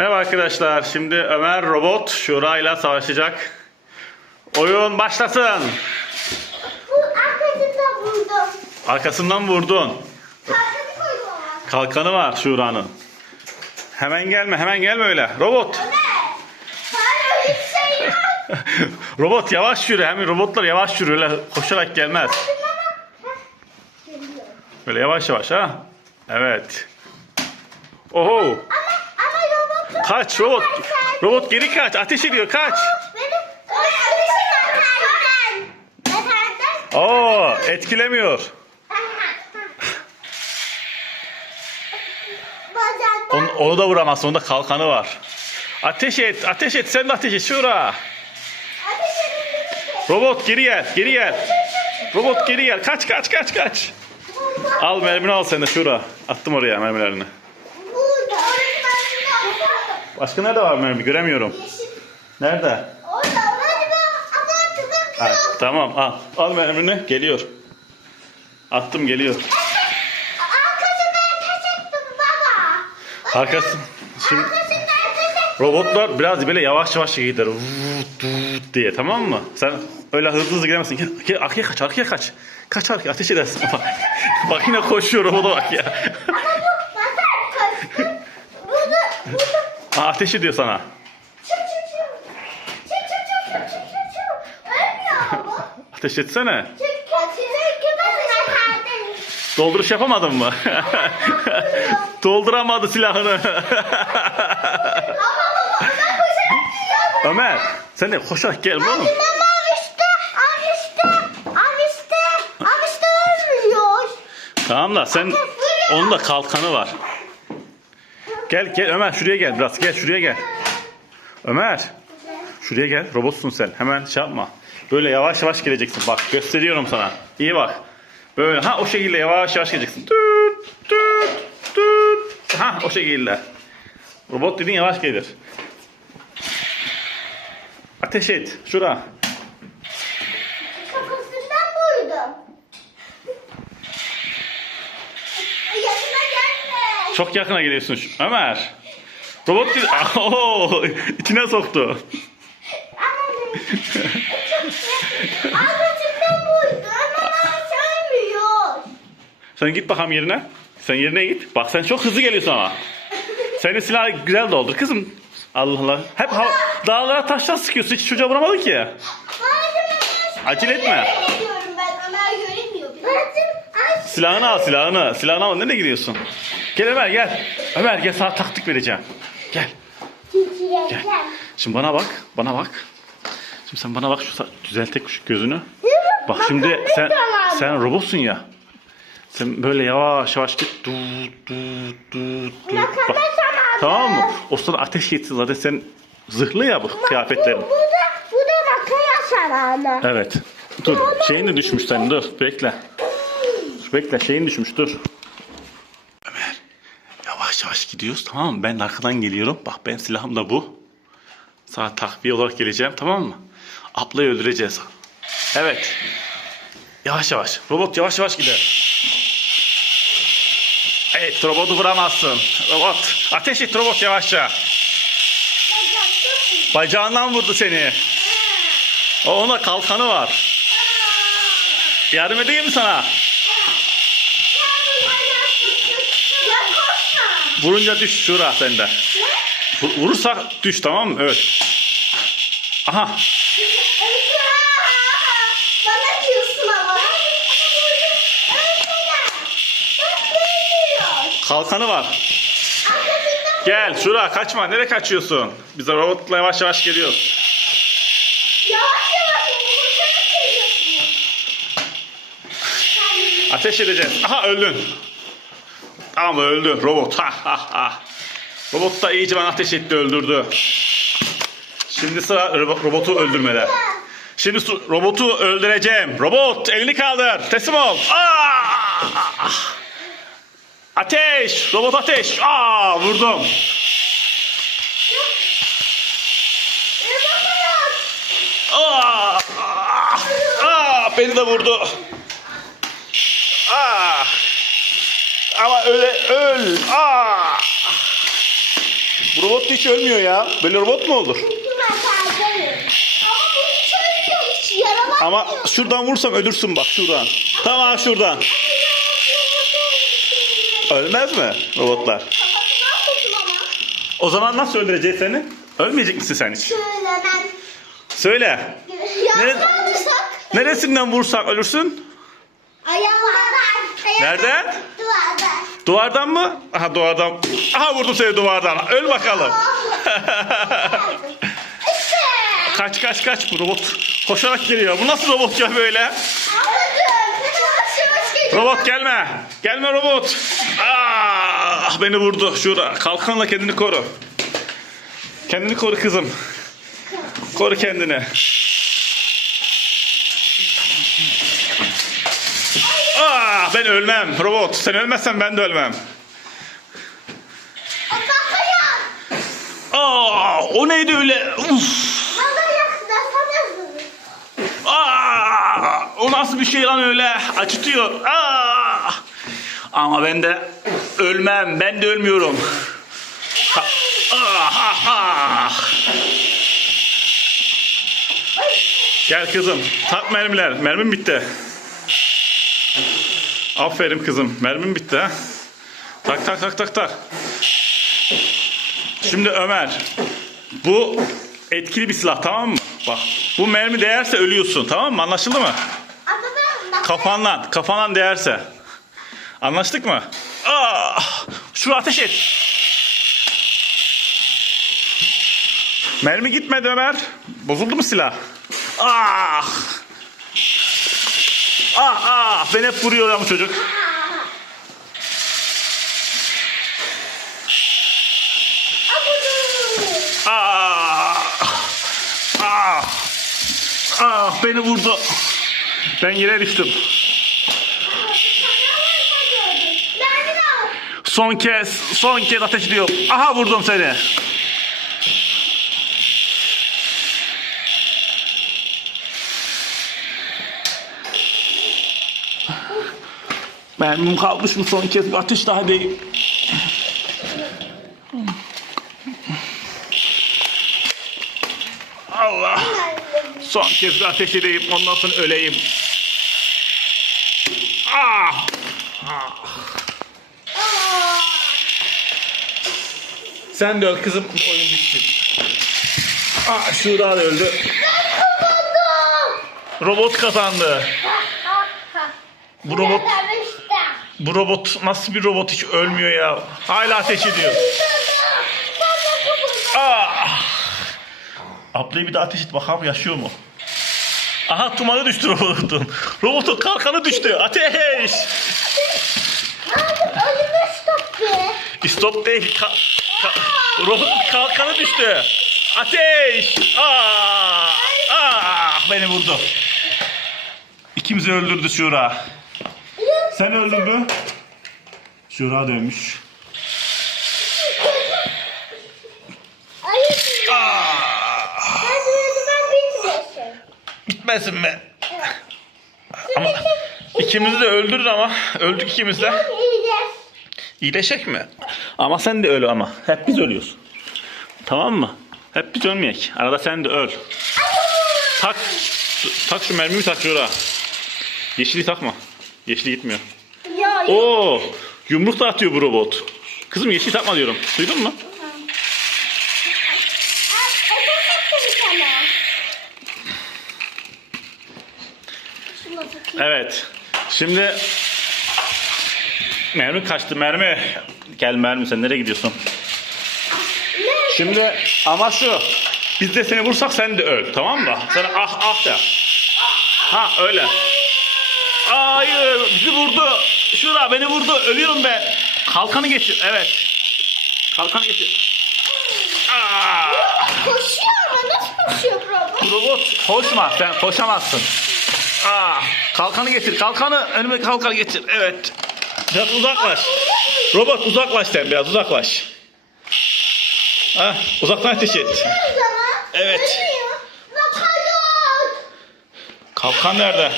Merhaba arkadaşlar. Şimdi Ömer robot Şura ile savaşacak. Oyun başlasın. Bu arkasında vurdum. Arkasından vurdun. Kalkanı var Şura'nın. Hemen gelme, hemen gelme öyle. Robot. Ne? Hayır öyle bir şey yok. robot yavaş yürü. Hem robotlar yavaş yürü. Öyle koşarak gelmez. Böyle yavaş yavaş ha. Evet. Oho. Kaç robot. Robot geri kaç. Ateş ediyor kaç. Oo, etkilemiyor. Onu, onu da vuramazsın. Onda kalkanı var. Ateş et. Ateş et. Sen de ateş et. Şura. Robot geri gel. Geri gel. Robot geri gel. Kaç kaç kaç kaç. Al mermini al sen de şura. Attım oraya mermilerini. Başka nerede var mermi? Göremiyorum. Yeşil. Nerede? Orada. Hadi bak. Ama yok. tamam al. Al mermini. Geliyor. Attım geliyor. Arkasından ateş ettim baba. Arkası. Şimdi Arkasından robotlar biraz böyle yavaş yavaş gider. Vut, vut diye tamam mı? Sen öyle hızlı hızlı gidemezsin. Gel, gel, arkaya kaç arkaya kaç. Kaç arkaya ateş edersin. Bak, bak yine koşuyor robota bak ya. Ama bu pazar kaçtı. Burada, Aa, ateş ediyor sana. Çık çık çık. Çık çık çık çık çık çık çık. Ölmüyor mu? Ateş etsene. Çık çık. Dolduruş yapamadın mı? Dolduramadı silahını. Ömer sen de koşarak gel oğlum. Tamam da sen onun da kalkanı var. Gel gel Ömer şuraya gel biraz gel şuraya gel. Ömer şuraya gel robotsun sen hemen şey yapma. Böyle yavaş yavaş geleceksin bak gösteriyorum sana. İyi bak. Böyle ha o şekilde yavaş yavaş geleceksin. Tüt tüt tüt. Ha o şekilde. Robot dediğin yavaş gelir. Ateş et şura. Kafasından vurdum. Yakına gelme. Çok yakına geliyorsun şu- Ömer. Robot değil. Oo, içine soktu. Arkasından vurdu ama söylemiyor. Sen git bakalım yerine. Sen yerine git. Bak sen çok hızlı geliyorsun ama. Senin silahı güzel doldur kızım. Allah Allah. Hep ha- dağlara taşlar sıkıyorsun. Hiç çocuğa vuramadın ki. Acele etme. Ben Ömer göremiyor. Bacım aç. Silahını al silahını. Silahını al. Nereye gidiyorsun? Gel Ömer gel. Ömer gel sana taktik vereceğim. Gel. Gel. Şimdi bana bak. Bana bak. Şimdi sen bana bak şu düzeltek şu gözünü. Bak şimdi sen sen robotsun ya. Sen böyle yavaş yavaş git. Dur dur dur dur. Bak. Tamam mı? O sana ateş yetsin zaten sen zırhlı ya bu kıyafetlerin. Bu da, bu da makara sarağına. Evet. Dur şeyin de düşmüş senin dur bekle. Dur, bekle şeyin düşmüş dur. Yavaş gidiyoruz tamam mı? Ben de arkadan geliyorum. Bak benim silahım da bu. Sana takviye olarak geleceğim tamam mı? Ablayı öldüreceğiz. Evet. Yavaş yavaş. Robot yavaş yavaş gider. Evet robotu vuramazsın. Robot. Ateş et robot yavaşça. Bacağından vurdu seni. O ona kalkanı var. Yardım edeyim mi sana? Vurunca düş şura sende. Vur- Vurursa düş tamam mı? Evet. Aha. Bana diyorsun ama. Kalkanı var. Gel şura kaçma. Nereye kaçıyorsun? Biz de robotla yavaş yavaş geliyoruz. yavaş yavaş. Ateş edeceğiz. Aha öldün. Tamam öldü robot. Robot da iyice bana ateş etti öldürdü. Şimdi sıra ro- robotu öldürmede. Şimdi robotu öldüreceğim. Robot elini kaldır. Teslim ol. Ateş. Robot ateş. Aa, vurdum. Aa! Aa! Beni de vurdu. Aa! Ama öyle öl. Aa! Bu robot da hiç ölmüyor ya. Böyle robot mu olur? Ama şuradan vursam ölürsün bak şuradan. Tamam şuradan. Ölmez mi robotlar? O zaman nasıl öldüreceğiz seni? Ölmeyecek misin sen hiç? Şöyle ben. Söyle. Alırsak. Neresinden vursak ölürsün? Ayağından. Nereden? Duvardan. Mı? Aha duvardan. Aha vurdum seni duvardan. Öl bakalım. Kaç kaç kaç bu robot. Koşarak geliyor. Bu nasıl robot ya böyle? Robot gelme. Gelme robot. Ah beni vurdu. Şurada. Kalkanla kendini koru. Kendini koru kızım. Koru kendini. Ah ben ölmem robot. Sen ölmezsen ben de ölmem. Aa o neydi öyle? Uf. Aa, o nasıl bir şey lan öyle? Acıtıyor. Aa! Ama ben de ölmem. Ben de ölmüyorum. Ha- Ah, ah, ah. Gel kızım. Tak mermiler. Mermim bitti. Aferin kızım. Mermim bitti ha. Tak tak tak tak tak. Şimdi Ömer. Bu etkili bir silah tamam mı? Bak bu mermi değerse ölüyorsun tamam mı? Anlaşıldı mı? Kafandan, kafandan değerse. Anlaştık mı? Ah, şu ateş et. Mermi gitmedi Ömer. Bozuldu mu silah? Ah. Ah ah beni hep vuruyor bu çocuk. Ah. Ah. Ah beni vurdu. Ben yere düştüm. Son kez, son kez ateş ediyorum. Aha vurdum seni. Mermim kalmış mı son kez bir ateş daha değil. Allah. Son kez bir ateş edeyim ondan sonra öleyim. Ah! Aa. Sen de öl kızım oyun bitti. Ah Şura da öldü. Buldum. Robot kazandı. Bu robot. Bu robot nasıl bir robot hiç ölmüyor ya. Hala ateş ediyor. Ah! Ablayı bir de ateş et bakalım yaşıyor mu? Aha tumanı düştü robotun. Robotun kalkanı düştü. Ateş! Stop değil. Ka- ka- robotun kalkanı düştü. Ateş! Ah! Ah! Beni vurdu. İkimizi öldürdü Şura. Sen öldün mü? Şura dönmüş. Ayıp. Ah! Ben bilmiyorsun. Bitmesin mi? Ama ikimizi de öldürür ama. Öldük ikimiz de. İyidir. İyileşecek mi? Ama sen de öl ama. Hep biz ölüyoruz. Tamam mı? Hep biz ölmeyek. Arada sen de öl. Tak. Tak şu mermimi tak şura. Yeşili takma. Yeşili gitmiyor. Oo, yumruk da atıyor bu robot. Kızım yeşil takma diyorum. Duydun mu? Evet. Şimdi mermi kaçtı mermi. Gel mermi sen nereye gidiyorsun? Şimdi ama şu. Biz de seni vursak sen de öl. Tamam mı? Sen ah ah de. Ha öyle. Hayır bizi vurdu. Şura beni vurdu. Ölüyorum ben. Kalkanı geçir. Evet. Kalkanı geçir. Aa, Koşuyor ama nasıl koşuyor robot? robot koşma. Sen koşamazsın. Aa, kalkanı getir. Kalkanı önüme kalkanı getir. Evet. Biraz uzaklaş. Robot uzaklaş sen biraz uzaklaş. Ha, uzaktan ateş et. Evet. Kalkan nerede?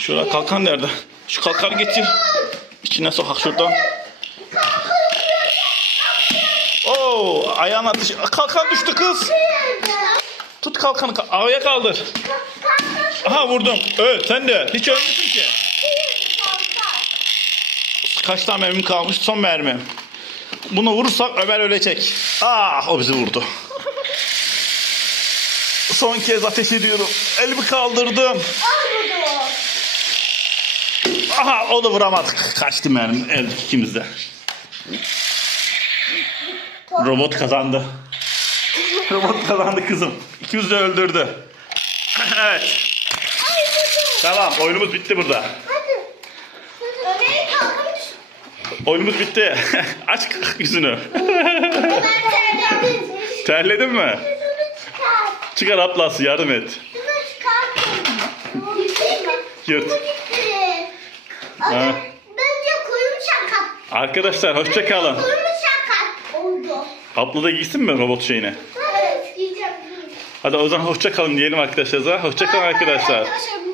Şurada kalkan nerede? Şu kalkanı getir. İçine sokak şuradan. Oo, ayağına dış... Kalkan düştü kız. Tut kalkanı. Havaya kaldır. Aha vurdum. Öl sen de. Hiç ölmüşsün ki. Kaç tane mermim kalmış? Son mermi. Bunu vurursak Ömer ölecek. Ah o bizi vurdu. Son kez ateş ediyorum. Elimi kaldırdım. Aha o da vuramadık. Kaçtı mermi. Öldük ikimiz de. Robot kazandı. Robot kazandı kızım. İkimiz de öldürdü. evet. Tamam oyunumuz bitti burada. Oyunumuz bitti. Aç yüzünü. Terledin mi? Yüzünü çıkar. Çıkar Atlas yardım et. Yırt. Bence koyun şaka. Arkadaşlar hoşça kalın. Koyun şaka oldu. Abla da giysin mi robot şeyini? Evet giyeceğim. Hadi o zaman hoşça kalın diyelim arkadaşlar. Hoşça kalın arkadaşlar. Arkadaşlar